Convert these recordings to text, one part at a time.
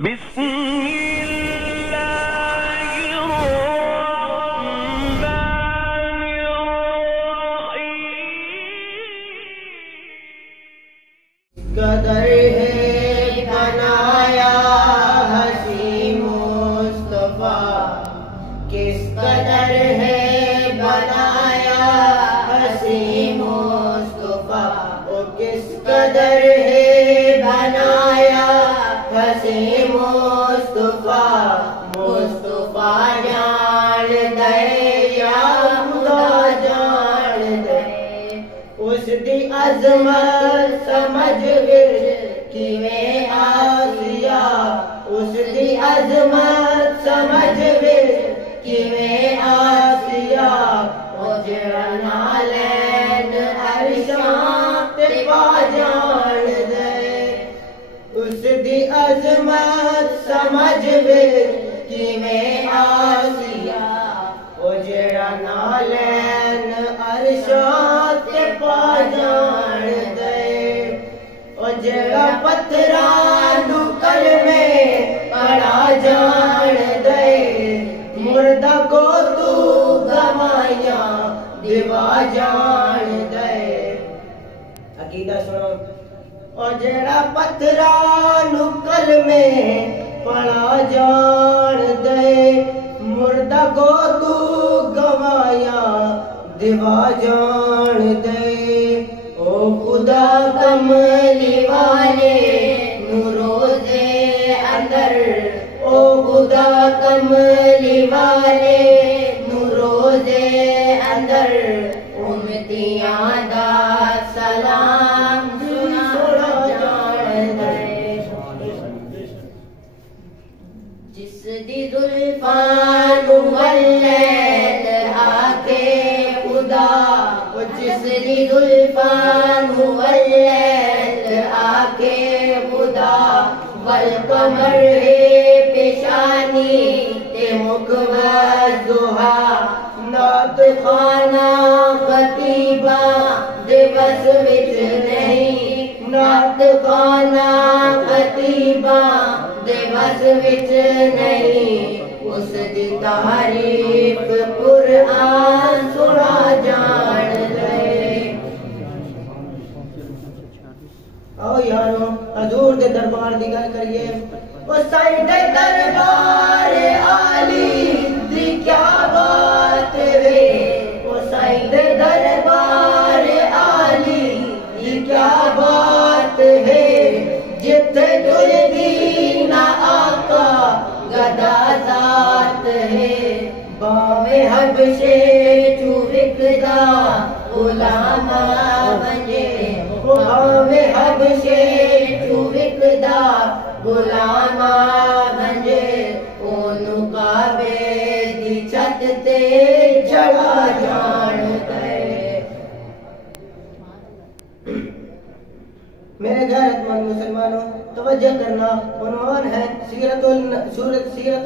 بسم اللہ الرحمن الرحیم قدر ہے بنایا حسین مصطفیٰ کس قدر ہے بنایا حسین مصطفیٰ کس قدر ہے بنایا حسین مصطفیٰ مصطفیٰ جان دے یا خدا جان دے اس دی عظمت سمجھ ور کیویں آسیا اس دی عظمت سمجھ ور کیویں آسیا او جڑا نالین عرشاں تے پا جان دے اس دی عظمت سمجھ ور کیویں آسیا او جڑا نالین عرشاں تے پا جان دے او جڑا پتھراں نو کلمے پڑھا جان دے مردہ کو تو گوائیاں دیوا جان دے عقیدہ سنو او جڑا پتھراں نو کلمے پڑھا جان دے مردہ کو تو گوائیاں دیوا جان دے او خدا کملی والے نوروزے اندر او خدا کملی والے نوروزے اندر امتیاں دا سلام سنا جان دے جس دی زلفان واللیل آکے خدا جس دی زلفان واللیل آکے خدا والقمر پیشانی تے مکوز دہا نات خانہ خطیبہ دے بس وچ نہیں نات خانہ خطیبہ دے بس وچ نہیں اس دی تعریف قرآن سنا جان دے آؤ یارو حضور دے دربار دی گل کریے او سائیں دے دربار عالی دی کیا بات ہے او سائیں دے دربار عالی دی کیا بات ہے جتھے تجھ دی نہ آقا گدا ذات ہے باویں حبشے چو وکدا غلام بنجے باویں حبشے چو وکدا غلام بنجے اونوں کعبے دی چھت تے چڑھا جان دے میرے غیرت مند مسلمانوں توجہ کرنا عنوان ہے سیرت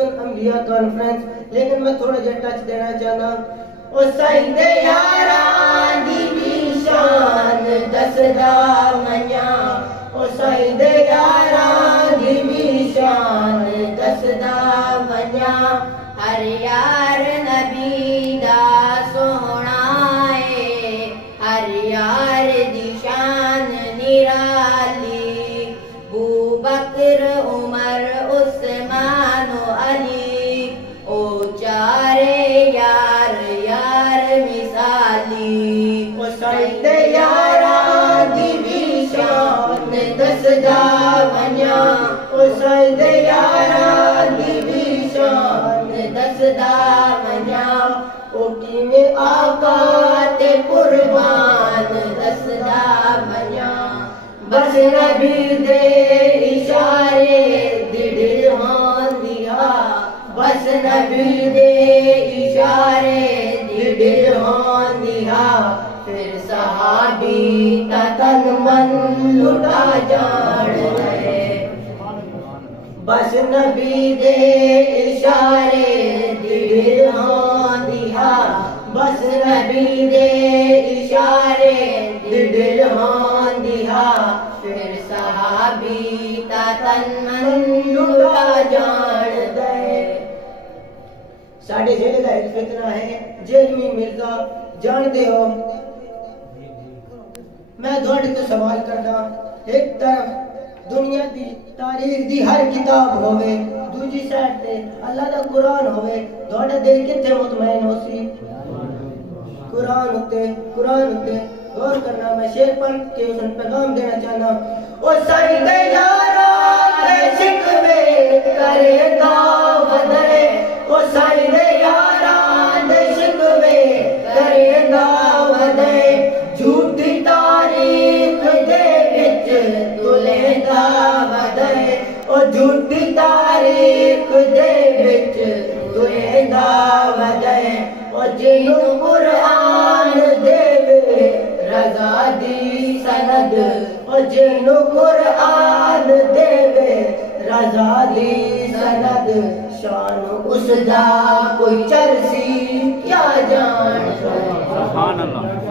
الانبیاء کانفرنس لیکن میں تھوڑا جا ٹچ دینا چاہنا او سائیں دے یاراں دی شان دسدا منیا او سائیں دے یاراں دی شان دسدا منیا ہر یار نبی دا سونا ہے ہر یار دی شان نرالی بو بکر عمر عثمان و علی او چارے یار یار مثالی او سائیں یاراں دی شان دسدا منیا او سائیں یاراں دی شان دسدا منیا او کیویں آقا تے قربان دسدا منیا بس نبی دے اشارے دل ہوندیا بس نبی دے اشارے دل ہوندیا پھر صحابی تا تن من لٹا جان دے بس نبی دے اشارے دل ہوندیا بس نبی دے اشارے دل ہوندیا پھر صحابی تا تن من لٹا ساڑھے ضلع کا ایک فتنہ ہے جیلمین مرزا جانتے ہو میں دوڑے تو سوال کرنا ایک طرف دنیا دی تاریخ دی ہر کتاب ہوئے دوجی سائڈ تے اللہ دا قرآن ہوئے دوڑے دل کتے مطمئن ہو سی قرآن ہوتے غور کرنا میں شیر پڑھ کے اس پیغام دینا چاہنا او سائیں دے یاران دے شکوے کرے گا ودے او سائیں دے یاران دے شکوے کرے گا ودے جھوٹی تاریخ دے وچ تلے گا ودے او جھوٹی تاریخ دے وچ تلے گا ودے او جنوں قرآن دے رضا دی سند او جنوں قرآن دے رضا دی سند شان اس دا کوئی چرسی کیا جان سبحان اللہ